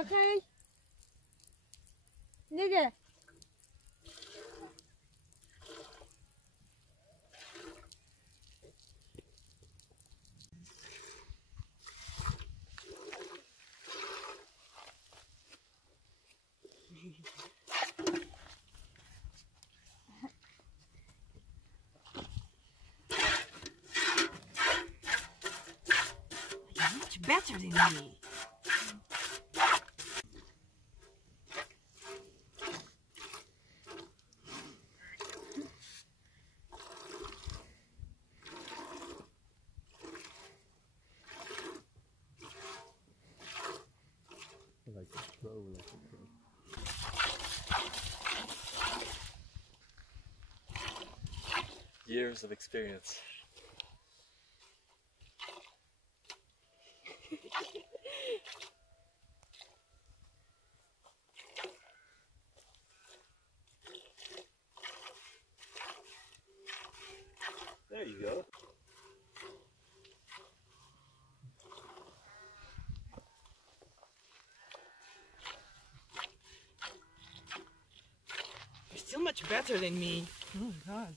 Bakayım. Nerede? Much better than me. Like a throw, like a throw. Years of experience. There you go. You're still much better than me. Oh my god.